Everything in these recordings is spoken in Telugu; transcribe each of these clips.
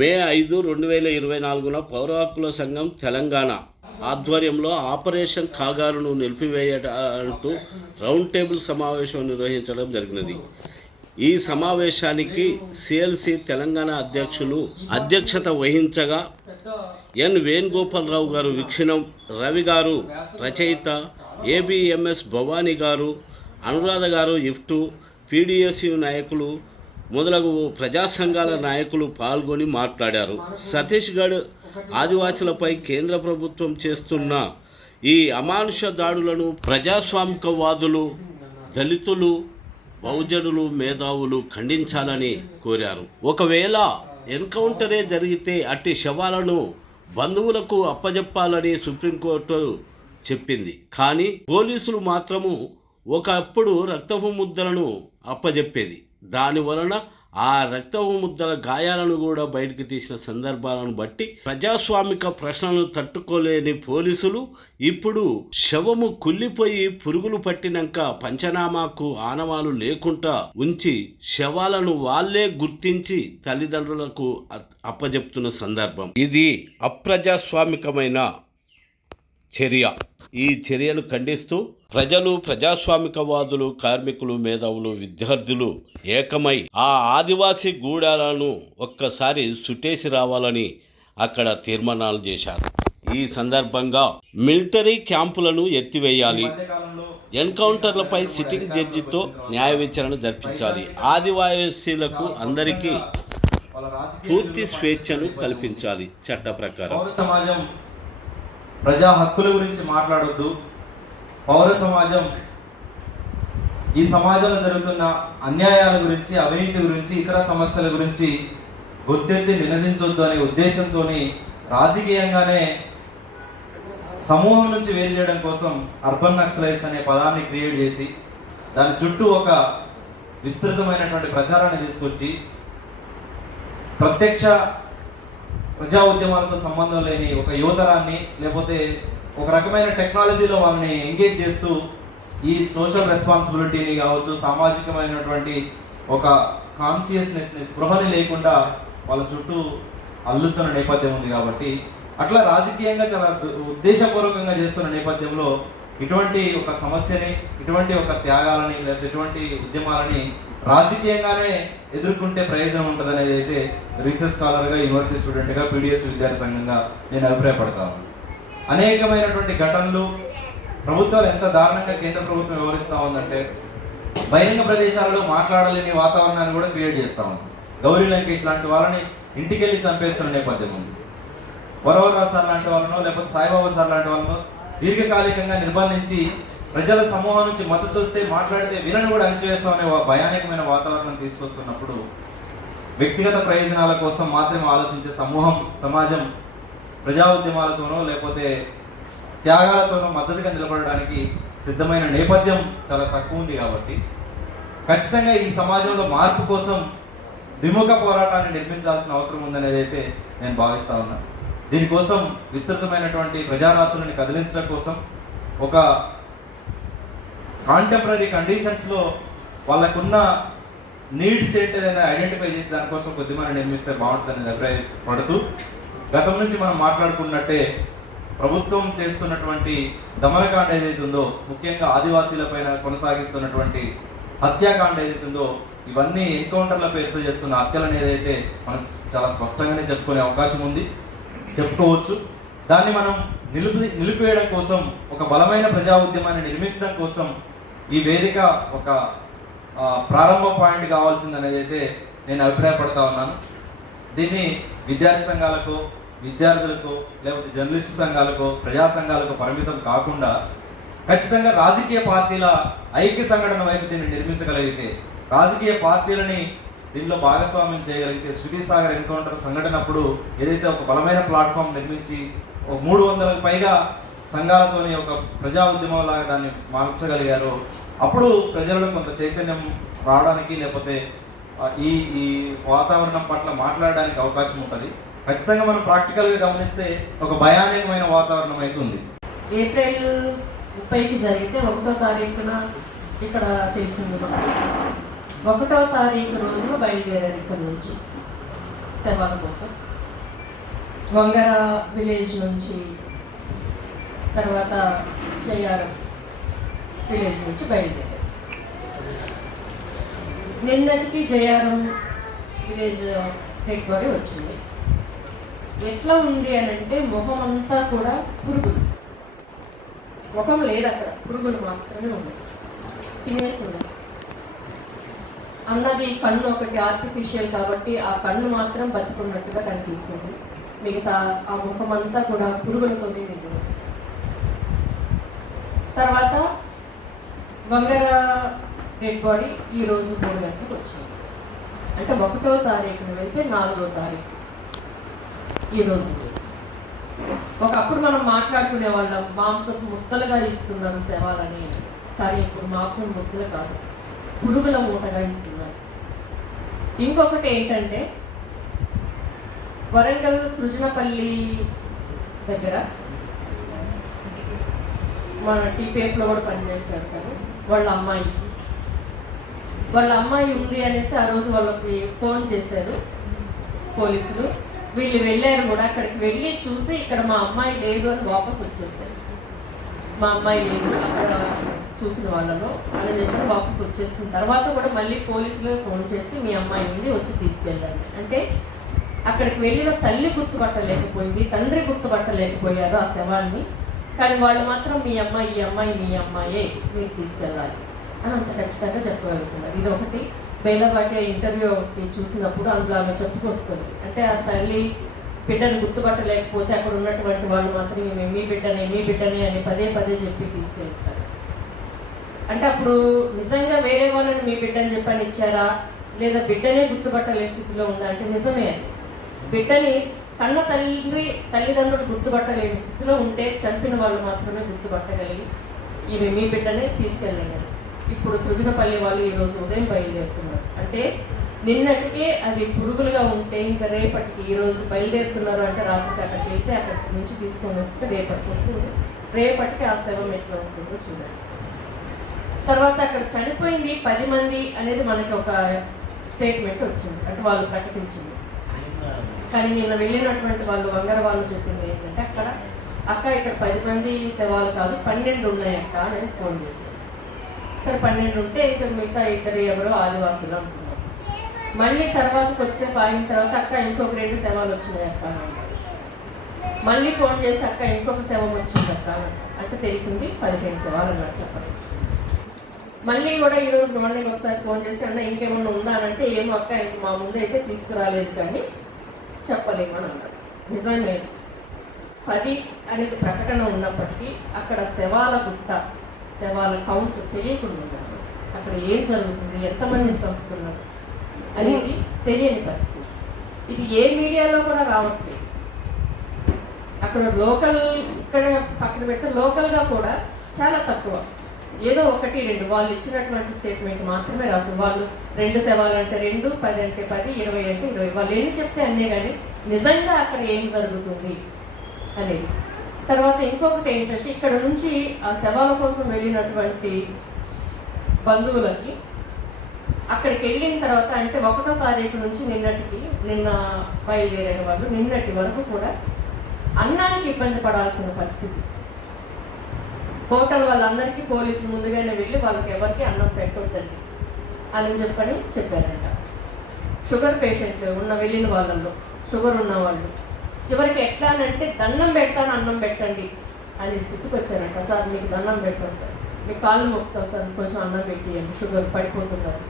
మే 5, 2024 పౌర హక్కుల సంఘం తెలంగాణ ఆధ్వర్యంలో ఆపరేషన్ కాగారును నిలిపివేయటంటూ రౌండ్ టేబుల్ సమావేశం నిర్వహించడం జరిగినది. ఈ సమావేశానికి సిఎల్సి తెలంగాణ అధ్యక్షత వహించగా ఎన్ వేణుగోపాలరావు గారు వీక్షణం, రవి గారు రచయిత, ఏబిఎంఎస్ భవానీ గారు, అనురాధ గారు ఇఫ్టు, పీడిఎస్యు నాయకులు మొదలగు ప్రజా సంఘాల నాయకులు పాల్గొని మాట్లాడారు. ఛత్తీస్గఢ్ ఆదివాసులపై కేంద్ర ప్రభుత్వం చేస్తున్న ఈ అమానుష దాడులను ప్రజాస్వామికవాదులు, దళితులు, బహుజనులు, మేధావులు ఖండించాలని కోరారు. ఒకవేళ ఎన్కౌంటరే జరిగితే అట్టి శవాలను బంధువులకు అప్పజెప్పాలని సుప్రీంకోర్టు చెప్పింది. కానీ పోలీసులు మాత్రము ఒకప్పుడు రక్తపు ముద్దలను అప్పజెప్పేది. దాని వలన ఆ రక్తపు ముద్దల గాయాలను కూడా బయటికి తీసిన సందర్భాలను బట్టి ప్రజాస్వామిక ప్రశ్నలను తట్టుకోలేని పోలీసులు ఇప్పుడు శవము కుళ్ళిపోయి పురుగులు పట్టినాక పంచనామాకు ఆనవాలు లేకుండా ఉంచి శవాలను వాళ్ళే గుర్తించి తల్లిదండ్రులకు అప్పజెప్తున్న సందర్భం. ఇది అప్రజాస్వామికమైన చర్య. ఈ చర్యను ఖండిస్తూ ప్రజలు, ప్రజాస్వామికవాదులు, కార్మికులు, మేధావులు, విద్యార్థులు ఏకమై ఆ ఆదివాసీ గూడాలను ఒక్కసారి సుట్టేసి రావాలని అక్కడ తీర్మానాలు చేశారు. ఈ సందర్భంగా మిలిటరీ క్యాంపులను ఎత్తివేయాలి, ఎన్కౌంటర్లపై సిట్టింగ్ జడ్జితో న్యాయ విచారణ జరిపించాలి, ఆదివాసీలకు అందరికీ పూర్తి స్వేచ్ఛను కల్పించాలి. చట్ట ప్రకారం సమాజం ప్రజా హక్కుల గురించి మాట్లాడొద్దు. పౌర సమాజం ఈ సమాజంలో జరుగుతున్న అన్యాయాల గురించి, అవినీతి గురించి, ఇతర సమస్యల గురించి గొంతెత్తి నినదించొద్దు అనే ఉద్దేశంతో రాజకీయంగానే సమూహం నుంచి వేరు చేయడం కోసం అర్బన్ నక్సలైట్స్ అనే పదాన్ని క్రియేట్ చేసి దాని చుట్టూ ఒక విస్తృతమైనటువంటి ప్రచారాన్ని తీసుకొచ్చి ప్రత్యక్ష ప్రజా ఉద్యమాలతో సంబంధం లేని ఒక యువతరాన్ని, లేకపోతే ఒక రకమైన టెక్నాలజీలో వాళ్ళని ఎంగేజ్ చేస్తూ ఈ సోషల్ రెస్పాన్సిబిలిటీని కావచ్చు, సామాజికమైనటువంటి ఒక కాన్షియస్నెస్ని, స్పృహని లేకుండా వాళ్ళ చుట్టూ అల్లుతున్న నేపథ్యం ఉంది. కాబట్టి అట్లా రాజకీయంగా చాలా ఉద్దేశపూర్వకంగా చేస్తున్న నేపథ్యంలో ఇటువంటి ఒక సమస్యని, ఇటువంటి ఒక త్యాగాలని, లేకపోతే ఇటువంటి ఉద్యమాలని రాజకీయంగానే ఎదుర్కొంటే ప్రయోజనం ఉంటుంది అనేది అయితే రీసెర్చ్ స్కాలర్గా, యూనివర్సిటీ స్టూడెంట్గా, పీడిఎస్ విద్యార్థి సంఘంగా నేను అభిప్రాయపడతాను. అనేకమైనటువంటి ఘటనలు ప్రభుత్వాలు ఎంత దారుణంగా కేంద్ర ప్రభుత్వం వివరిస్తూ ఉందంటే బహిరంగ ప్రదేశాలలో మాట్లాడలేని వాతావరణాన్ని కూడా క్రియేట్ చేస్తూ ఉంది. గౌరీ లంకేష్ లాంటి వాళ్ళని ఇంటికెళ్ళి చంపేస్తున్న నేపథ్యం ఉంది. వరవరరావు సార్ లాంటి వాళ్ళను, లేకపోతే సాయిబాబా సార్ లాంటి వాళ్ళను దీర్ఘకాలికంగా నిర్బంధించి ప్రజల సమూహం నుంచి మద్దతు వస్తే మాట్లాడితే వీళ్ళని కూడా అణిచివేస్తామనే భయానకమైన వాతావరణం తీసుకొస్తున్నప్పుడు వ్యక్తిగత ప్రయోజనాల కోసం మాత్రమే ఆలోచించే సమాజం ప్రజా ఉద్యమాలతోనో లేకపోతే త్యాగాలతోనో మద్దతుగా నిలబడడానికి సిద్ధమైన నేపథ్యం చాలా తక్కువ ఉంది. కాబట్టి ఖచ్చితంగా ఈ సమాజంలో మార్పు కోసం ద్విముఖ పోరాటాన్ని నిర్మించాల్సిన అవసరం ఉందనేది అయితే నేను భావిస్తా ఉన్నా. దీనికోసం విస్తృతమైనటువంటి ప్రజారాశులను కదిలించడం కోసం ఒక కాంటెంపరీ కండిషన్స్లో వాళ్ళకున్న నీడ్స్ ఏంటిదైనా ఐడెంటిఫై చేసి దానికోసం కొద్దిమంది నిర్మిస్తే బాగుంటుందని అభిప్రాయపడుతూ, గతం నుంచి మనం మాట్లాడుకున్నట్టే ప్రభుత్వం చేస్తున్నటువంటి దమనకాండ ఏదైతే ఉందో, ముఖ్యంగా ఆదివాసీలపైన కొనసాగిస్తున్నటువంటి హత్యాకాండ ఏదైతే ఉందో, ఇవన్నీ ఎన్కౌంటర్ల పేరుతో చేస్తున్న హత్యలను ఏదైతే మనం చాలా స్పష్టంగానే చెప్పుకునే అవకాశం ఉంది, చెప్పుకోవచ్చు. దాన్ని మనం నిలిపివేయడం కోసం, ఒక బలమైన ప్రజా ఉద్యమాన్ని నిర్మించడం కోసం ఈ వేదిక ఒక ప్రారంభ పాయింట్ కావాల్సిందనేది అయితే నేను అభిప్రాయపడతా ఉన్నాను. దీన్ని విద్యార్థి సంఘాలకు, విద్యార్థులకు, లేకపోతే జర్నలిస్టు సంఘాలకు, ప్రజా సంఘాలకు పరిమితం కాకుండా ఖచ్చితంగా రాజకీయ పార్టీల ఐక్య సంఘటన వైపు దీన్ని నిర్మించగలిగితే, రాజకీయ పార్టీలని దీనిలో భాగస్వామ్యం చేయగలిగితే, శృతి సాగర్ ఎన్కౌంటర్ సంఘటనప్పుడు ఏదైతే ఒక బలమైన ప్లాట్ఫామ్ నిర్మించి 300కు పైగా సంఘాలతోని ఒక ప్రజా ఉద్యమం లాగా దాన్ని మార్చగలిగారో, అప్పుడు ప్రజలలో కొంత చైతన్యం రావడానికి, లేకపోతే ఈ ఈ వాతావరణం పట్ల మాట్లాడడానికి అవకాశం ఉంటుంది. ఖచ్చితంగా మనం ప్రాక్టికల్గా గమనిస్తే ఒక భయానకమైన వాతావరణం అయితే ఉంది. ఏప్రిల్ 30కి జరిగితే 1వ తారీఖున ఇక్కడ తెలిసింది. 1వ తారీఖు రోజున బయలుదేరారు ఇక్కడ నుంచి సేవల కోసం. వంగర విలేజ్ నుంచి, తర్వాత జయారం విలేజ్ నుంచి బయలుదేరారు. నిన్నటికి జయారం విలేజ్ హెడ్ బాడీ వచ్చింది. ఎట్లా ఉంది అని అంటే మొహం అంతా కూడా పురుగులు, ముఖం లేదు అక్కడ, పురుగులు మాత్రమే ఉన్నాయి, తినేసి ఉన్నాయి. అన్నది కన్ను ఒకటి ఆర్టిఫిషియల్ కాబట్టి ఆ కన్ను మాత్రం బతుకున్నట్టుగా కనిపిస్తుంది. మిగతా ఆ ముఖం అంతా కూడా పురుగులతోనే నిండి. తర్వాత వంగర డెడ్ బాడీ ఈ రోజు 3 గంటలకు వచ్చింది. అంటే 1వ తారీఖున వెళ్తే 4వ తారీఖు ఈరోజు. ఒకప్పుడు మనం మాట్లాడుకునే వాళ్ళం మాంసపు ముద్దలుగా ఇస్తున్నారు సేవలని, కానీ ఇప్పుడు మాంసం ముద్దలు కాదు, పురుగుల మూటగా ఇస్తున్నారు. ఇంకొకటి ఏంటంటే వరంగల్ సృజనపల్లి దగ్గర మన టీపీఎఫ్లో కూడా పనిచేస్తారు కదా, వాళ్ళ అమ్మాయి ఉంది అనేసి ఆ రోజు వాళ్ళకి ఫోన్ చేశారు పోలీసులు. వీళ్ళు వెళ్ళారు కూడా, అక్కడికి వెళ్ళి చూసి ఇక్కడ మా అమ్మాయి లేదు అని వాపస్ వచ్చేసారు. మా అమ్మాయి లేదు అక్కడ చూసిన వాళ్ళలో అని చెప్పి వాపస్ వచ్చేసిన తర్వాత కూడా మళ్ళీ పోలీసులు ఫోన్ చేసి మీ అమ్మాయి ఉంది వచ్చి తీసుకెళ్ళండి అంటే, అక్కడికి వెళ్ళిన తల్లి గుర్తుపట్టలేకపోయింది, తండ్రి గుర్తుపట్టలేకపోయారు ఆ శవాన్ని. కానీ వాళ్ళు మాత్రం మీ అమ్మాయి, ఈ అమ్మాయి మీ అమ్మాయే, మీరు తీసుకెళ్ళాలి అని అంత ఖచ్చితంగా చెప్పగలుగుతున్నారు. ఇది ఒకటి బేలవాటి ఇంటర్వ్యూ ఒకటి చూసినప్పుడు అందులో ఆమె చెప్పుకొస్తుంది. అంటే ఆ తల్లి బిడ్డను గుర్తుపట్టలేకపోతే అక్కడ ఉన్నటువంటి వాళ్ళు మాత్రం మీ బిడ్డనే అని పదే చెప్పి తీసుకెళ్తారు. అంటే అప్పుడు నిజంగా వేరే వాళ్ళని మీ బిడ్డని చెప్పని ఇచ్చారా, లేదా బిడ్డనే గుర్తుపట్టలేని స్థితిలో ఉందా అంటే నిజమే. అది బిడ్డని కన్న తల్లిదండ్రులు గుర్తుపట్టలేని స్థితిలో ఉంటే చంపిన వాళ్ళు మాత్రమే గుర్తుపట్టగలిగి ఇవి మీ బిడ్డనే తీసుకెళ్ళండి. ఇప్పుడు సృజనపల్లి వాళ్ళు ఈరోజు ఉదయం బయలుదేరుతున్నారు. అంటే నిన్నటికే అది పురుగులుగా ఉంటే ఇంకా రేపటికి ఈరోజు బయలుదేరుతున్నారు అంటే రాత్రికి అక్కడికి వెళ్తే అక్కడి నుంచి తీసుకొని వస్తే రేపటికి వస్తుంది. రేపటికి ఆ శవం ఎట్లా ఉంటుందో చూడండి. తర్వాత అక్కడ చనిపోయింది 10 మంది అనేది మనకి ఒక స్టేట్మెంట్ వచ్చింది, అంటే వాళ్ళు ప్రకటించింది. కానీ నిన్న వెళ్ళినటువంటి వాళ్ళు వంగర వాళ్ళు చెప్పింది ఏంటంటే అక్క ఇక్కడ 10 మంది శవాలు కాదు 12 ఉన్నాయి అక్క అని ఫోన్ చేశారు. సరే 12 ఉంటే ఇంకా మిగతా 2 ఎవరో ఆదివాసులు అనుకున్నారు. మళ్ళీ తర్వాతకి వచ్చేసేపు ఆగిన తర్వాత అక్క ఇంకొక 2 శవాలు వచ్చినాయి అక్క అని. మళ్ళీ ఫోన్ చేసి అక్క ఇంకొక శవం వచ్చింది అక్క అంటే తెలిసింది 15 శవాలు అన్నట్టు అక్కడ. మళ్ళీ కూడా ఈరోజు మార్నింగ్ ఒకసారి ఫోన్ చేసి అన్న ఇంకేమన్నా ఉందా అంటే ఏమో అక్క ఇంక మా ముందు అయితే తీసుకురాలేదు కానీ చెప్పలేమని అన్నారు. నిజంగా 10 అనేది ప్రకటన ఉన్నప్పటికీ అక్కడ శవాల కౌంట్ తెలియకుండా ఉన్నారు. అక్కడ ఏం జరుగుతుంది, ఎంతమందిని చంపుతున్నారు అనేది తెలియని పరిస్థితి. ఇది ఏ మీడియాలో కూడా రావట్లేదు. అక్కడ లోకల్, ఇక్కడ పక్కన పెడితే లోకల్గా కూడా చాలా తక్కువ, ఏదో 1-2 వాళ్ళు ఇచ్చినటువంటి స్టేట్మెంట్ మాత్రమే రాసు. వాళ్ళు 2 శవాలు అంటే 2, 10 అంటే 10, 20 అంటే 20, వాళ్ళు ఏమి చెప్తే అన్నీ కానీ నిజంగా అక్కడ ఏం జరుగుతుంది అనేది. తర్వాత ఇంకొకటి ఏంటంటే ఇక్కడ నుంచి ఆ శవాల కోసం వెళ్ళినటువంటి బంధువులకి అక్కడికి వెళ్ళిన తర్వాత అంటే 1వ తారీఖు నుంచి నిన్న బయలుదేరే వాళ్ళు నిన్నటి వరకు కూడా అన్నానికి ఇబ్బంది పడాల్సిన పరిస్థితి. హోటల్ వాళ్ళందరికీ పోలీసులు ముందుగానే వెళ్ళి వాళ్ళకి ఎవరికి అన్నం పెట్టొద్దండి అని చెప్పారంట. షుగర్ పేషెంట్లు వెళ్ళిన వాళ్ళల్లో షుగర్ ఉన్న వాళ్ళు చివరికి ఎట్లా అంటే దండం పెడతాను అన్నం పెట్టండి అనే స్థితికి వచ్చారంట. సార్ మీకు దండం పెడతాం సార్, మీకు కాళ్ళు మొక్కుతాం సార్, కొంచెం అన్నం పెట్టియండి, షుగర్ పడిపోతున్నారు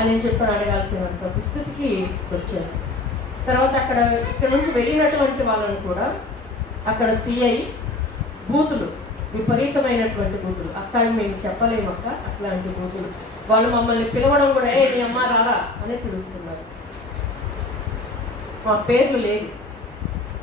అని చెప్పని అడగాల్సినంత దుస్థితికి వచ్చారు. తర్వాత ఇక్కడ నుంచి వెళ్ళినటువంటి వాళ్ళని కూడా అక్కడ సిఐ బూతులు, విపరీతమైనటువంటి బూతులు, అక్క మేము చెప్పలేము అక్క అట్లాంటి బూతులు, వాళ్ళు మమ్మల్ని పిలవడం కూడా మీ అమ్మ రారా అని పిలుస్తున్నారు. మా పేర్లు లేదు,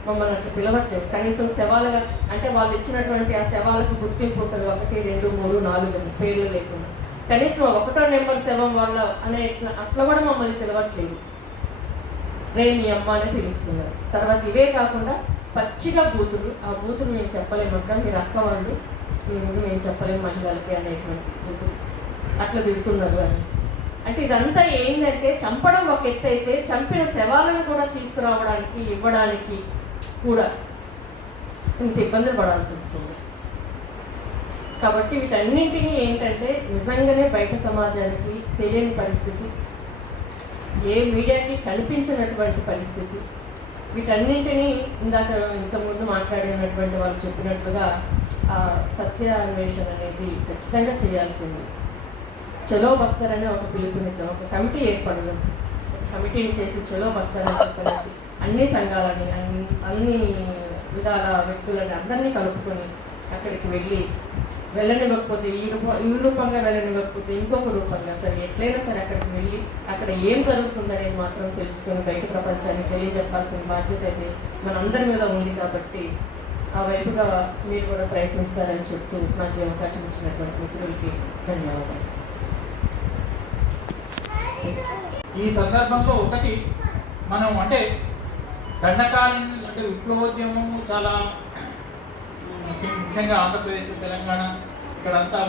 మమ్మల్ని అట్లా పిలవట్లేదు. కనీసం శవాలుగా అంటే వాళ్ళు ఇచ్చినటువంటి ఆ శవాలకు గుర్తింపు ఉంటుంది, 1, 2, 3, 4 పేర్లు లేకుండా. కనీసం 1వ నెంబర్ శవం వాళ్ళ అనే అట్లా కూడా మమ్మల్ని పిలవట్లేదు, మీ అమ్మ అని పిలుస్తున్నారు. తర్వాత ఇవే కాకుండా పచ్చిగా బూతులు, ఆ బూతులు మేము చెప్పలేమక్క, మీరు అక్క వాళ్ళు మీ ముందు మేము చెప్పలేము మహిళలకి అనేటువంటి అట్లా తిడుతున్నారు అనేసి. అంటే ఇదంతా ఏంటంటే చంపడం ఒక ఎత్తు అయితే చంపిన శవాలను కూడా తీసుకురావడానికి ఇవ్వడానికి కూడా ఇంత ఇబ్బందులు పడాల్సి వస్తుంది. కాబట్టి వీటన్నింటినీ ఏంటంటే నిజంగానే బయట సమాజానికి తెలియని పరిస్థితి, ఏ మీడియాకి కనిపించినటువంటి పరిస్థితి, వీటన్నింటినీ ఇంతకుముందు మాట్లాడినటువంటి వాళ్ళు చెప్పినట్లుగా సత్య అన్వేషణ అనేది ఖచ్చితంగా చేయాల్సింది. చలో బస్తర్ అనే ఒక పిలుపునిద్దాం, ఒక కమిటీ ఏర్పడదాం, కమిటీని చేసి చలో బస్తర్ అని చెప్పేసి అన్ని సంఘాలని అన్ని విధాల వ్యక్తులని అందరినీ కలుపుకొని అక్కడికి వెళ్ళనివ్వకపోతే ఈ రూపంగా వెళ్ళనివ్వకపోతే ఇంకొక రూపంగా సరే ఎట్లయినా సరే అక్కడికి వెళ్ళి అక్కడ ఏం జరుగుతుందనేది మాత్రం తెలుసుకొని బయట ప్రపంచాన్ని తెలియజెప్పాల్సిన బాధ్యత అయితే మనందరి మీద ఉంది. కాబట్టి ఆ వైపుగా మీరు కూడా ప్రయత్నిస్తారని చెప్తూ నాకు ఈ అవకాశం ఇచ్చినటువంటి మిత్రులకి ధన్యవాదాలు. ఈ సందర్భంలో ఒకటి మనం అంటే దండకాలం అంటే విప్లవోద్యమము చాలా ముఖ్యంగా ఆంధ్రప్రదేశ్, తెలంగాణ ఇక్కడంతా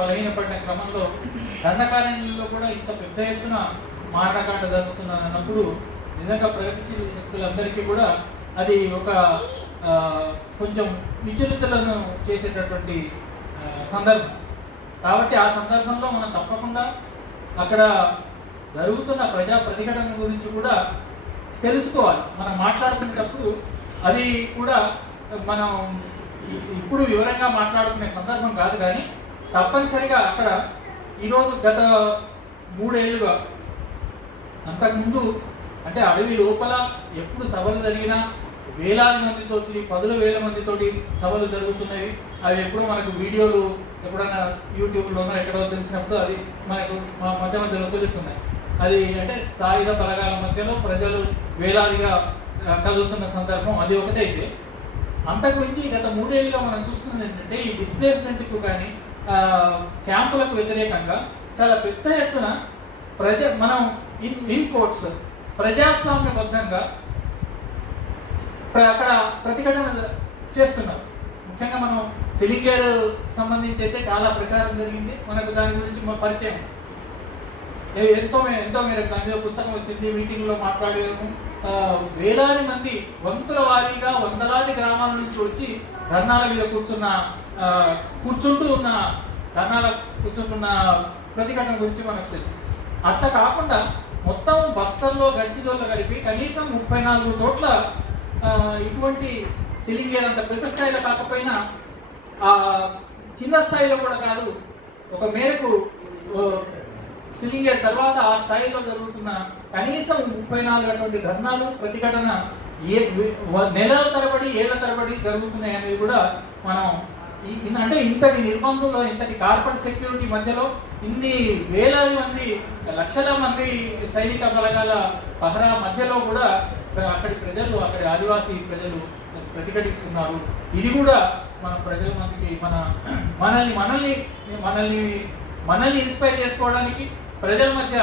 బలహీనపడిన క్రమంలో దండకారణ్యంలో కూడా ఇంత పెద్ద ఎత్తున మారణకాండ జరుగుతున్న అన్నప్పుడు నిజంగా ప్రగతిశీల శక్తులందరికీ కూడా అది ఒక కొంచెం విచలితులను చేసేటటువంటి సందర్భం. కాబట్టి ఆ సందర్భంలో మనం తప్పకుండా అక్కడ జరుగుతున్న ప్రజా ప్రతిఘటన గురించి కూడా తెలుసుకోవాలి. మనం మాట్లాడుకునేటప్పుడు అది కూడా మనం ఇప్పుడు వివరంగా మాట్లాడుకునే సందర్భం కాదు, కానీ తప్పనిసరిగా అక్కడ ఈరోజు గత 3 ఏళ్ళుగా అంతకుముందు అంటే అడవి లోపల ఎప్పుడు సభలు జరిగినా వేలాది మందితో 10,000 మందితోటి సభలు జరుగుతున్నవి. అవి ఎప్పుడో మనకు వీడియోలు ఎప్పుడైనా యూట్యూబ్లోనో ఎక్కడో తెలిసినప్పుడు అది మనకు మధ్యలో తెలుస్తున్నాయి. అది అంటే సాయుధ బలగాల మధ్యలో ప్రజలు వేలాదిగా కదులుతున్న సందర్భం అది ఒకటైతే, అంతకు మించి గత 3 ఏళ్ళుగా మనం చూస్తున్నది ఏంటంటే ఈ డిస్ప్లేస్మెంట్కు కానీ క్యాంపులకు వ్యతిరేకంగా చాలా పెద్ద ఎత్తున మనం ఇన్ కోర్ట్స్ ప్రజాస్వామ్యబద్ధంగా అక్కడ ప్రతిఘటన చేస్తున్నాం. ముఖ్యంగా మనం సిలింగర్ సంబంధించి అయితే చాలా ప్రచారం జరిగింది, మనకు దాని గురించి పరిచయం ఎంతో మేరకు దాని మీద పుస్తకం వచ్చింది, మీటింగ్లో మాట్లాడాము. వేలాది మంది వంతుల వారీగా వందలాది గ్రామాల నుంచి వచ్చి ధర్నాల మీద కూర్చుంటున్న ప్రతిఘటన గురించి మనకు తెలుసు. అట్లా కాకుండా మొత్తం బస్తర్లో గడ్చిదోళ్ళు కలిపి కనీసం 34 చోట్ల ఇటువంటి సిలింగర్ అంత పెద్ద స్థాయిలో కాకపోయినా చిన్న స్థాయిలో కూడా కాదు, ఒక మేరకు సిలింగర్ తర్వాత ఆ స్థాయిలో జరుగుతున్న కనీసం 34 అటువంటి ధర్నాలు ప్రతిఘటన నెలల తరబడి ఏళ్ల తరబడి జరుగుతున్నాయి అనేది కూడా మనం అంటే ఇంతటి నిర్బంధంలో ఇంతటి కార్పొరేట్ సెక్యూరిటీ మధ్యలో ఇన్ని వేలాది మంది లక్షల మంది సైనిక బలగాల పహరా మధ్యలో కూడా అక్కడి ప్రజలు అక్కడి ఆదివాసీ ప్రజలు ప్రతిఘటిస్తున్నారు. ఇది కూడా మన ప్రజల మధ్యకి మనల్ని ఇన్స్పైర్ చేసుకోవడానికి ప్రజల మధ్య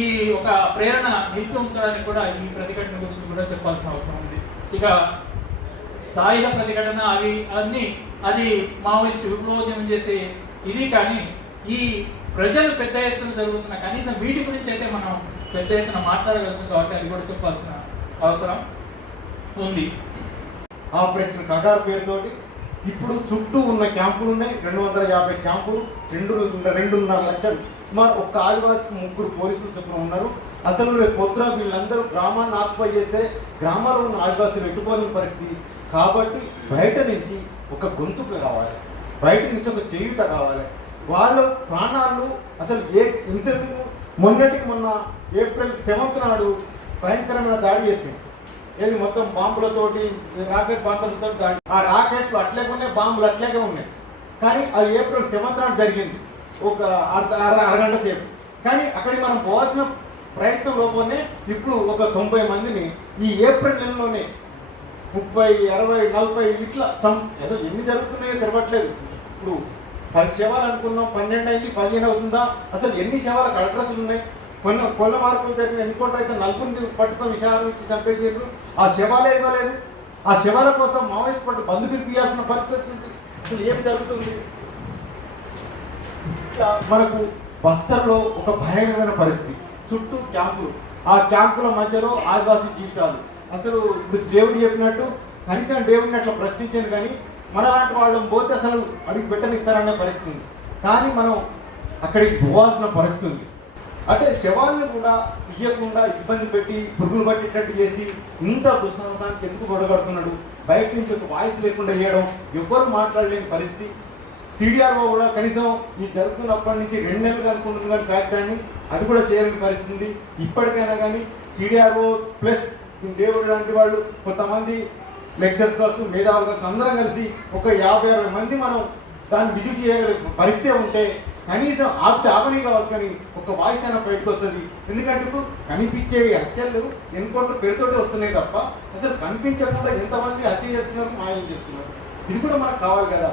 ఈ ఒక ప్రేరణ నిలిపి ఉంచడానికి కూడా ఈ ప్రతిఘటన గురించి కూడా చెప్పాల్సిన అవసరం ఉంది. ఇక సాయుధ ప్రతిఘటన అది మావోయిస్టు విప్లవోద్యమం చేసే ఇది, కానీ ఈ ప్రజలు పెద్ద ఎత్తున జరుగుతున్న కనీసం వీటి గురించి అయితే మనం పెద్ద ఎత్తున మాట్లాడగలుగుతాం. కాబట్టి అది కూడా చెప్పాల్సిన అవసరం ఉంది. ఆపరేషన్ కగారు పేరుతోటి ఇప్పుడు చుట్టూ ఉన్న క్యాంపులు ఉన్నాయి, 250 క్యాంపులు, 2.5 లక్షలు సుమారు ఒక్క ఆదివాసి 3 పోలీసులు చొప్పున ఉన్నారు. అసలు రేపు పొద్దున వీళ్ళందరూ గ్రామాన్ని ఆక్యుపై చేస్తే గ్రామాల్లో ఉన్న ఆదివాసులు ఎట్టుకోలేని పరిస్థితి. కాబట్టి బయట నుంచి ఒక గొంతుక కావాలి, బయట నుంచి ఒక చేయుత కావాలి. వాళ్ళ ప్రాణాలు అసలు ఇంతకు మొన్న ఏప్రిల్ 7th నాడు భయంకరమైన దాడి చేసింది. ఏది మొత్తం బాంబులతోటి రాకెట్ బాంబులతో దాడి. ఆ రాకెట్లు అట్లేకునే బాంబులు అట్లేకే ఉన్నాయి. కానీ అది ఏప్రిల్ 7th నాడు జరిగింది, ఒక అరగంట సేపు. కానీ అక్కడికి మనం పోవాల్సిన ప్రయత్నం లోపలనే ఇప్పుడు ఒక 90 మందిని ఈ ఏప్రిల్ నెలలోనే 30, 60, 40 ఇట్లా అసలు ఎన్ని జరుగుతున్నాయో తెలవట్లేదు. ఇప్పుడు 10 శవాలు అనుకున్నాం, 12 అయింది, 15 అవుతుందా? అసలు ఎన్ని శవాలకు అడ్రస్లు ఉన్నాయి? కొల్ల మార్పులు జరిగిన ఎన్కౌంటర్ అయితే 40 పట్టుకొని విషయాలు ఇచ్చి చంపేసారు. ఆ శవాలే ఇవ్వలేదు. ఆ శవాల కోసం మావోయిస్ట్ పట్టు బంధు పిలిపియాల్సిన పరిస్థితి వచ్చింది. అసలు ఏం జరుగుతుంది? ఇట్లా మనకు బస్తర్లో ఒక భయంకరమైన పరిస్థితి, చుట్టూ క్యాంపులు, ఆ క్యాంపుల మధ్యలో ఆదివాసీ జీవితాలు. అసలు ఇప్పుడు దేవుడు చెప్పినట్టు కనీసం దేవుడిని అట్లా ప్రశ్నించాను, కానీ మనలాంటి వాళ్ళని పోతే అసలు అడిగి పెట్టనిస్తారనే పరిస్థితి ఉంది. కానీ మనం అక్కడికి పోవాల్సిన పరిస్థితి ఉంది. అంటే శవాలను కూడా ఇయ్యకుండా ఇబ్బంది పెట్టి పురుగులు పట్టేటట్టు చేసి ఇంత దుస్సాహసానికి ఎందుకు గొడగడుతున్నాడు? బయట నుంచి ఒక వాయిస్ లేకుండా చేయడం, ఎవ్వరు మాట్లాడలేని పరిస్థితి. సిడిఆర్ఓ కూడా కనీసం ఈ జరుగుతున్నప్పటి నుంచి 2 నెలలు అనుకుంటుంది కానీ ఫ్యాక్ట్ అని అది కూడా చేయలేని పరిస్థితి ఉంది. ఇప్పటికైనా కానీ సిడిఆర్ఓ ప్లస్ దేవుడు లాంటి వాళ్ళు, కొంతమంది లెక్చర్స్ కావచ్చు, మేధావులు కావచ్చు, అందరం కలిసి ఒక 50-60 మంది మనం దాన్ని విజిట్ చేయగలిగే పరిస్థితి ఉంటే కనీసం ఆపని కావచ్చు, కానీ ఒక వాయిస్ అయినా బయటకు వస్తుంది. ఎందుకంటే ఇప్పుడు కనిపించే హత్యలు ఎన్కౌంటర్ పేరుతోటి వస్తున్నాయి తప్ప అసలు కనిపించకుండా ఎంతమంది హత్య చేస్తున్నారు, మాయం చేస్తున్నారు. ఇది కూడా మనకు కావాలి కదా.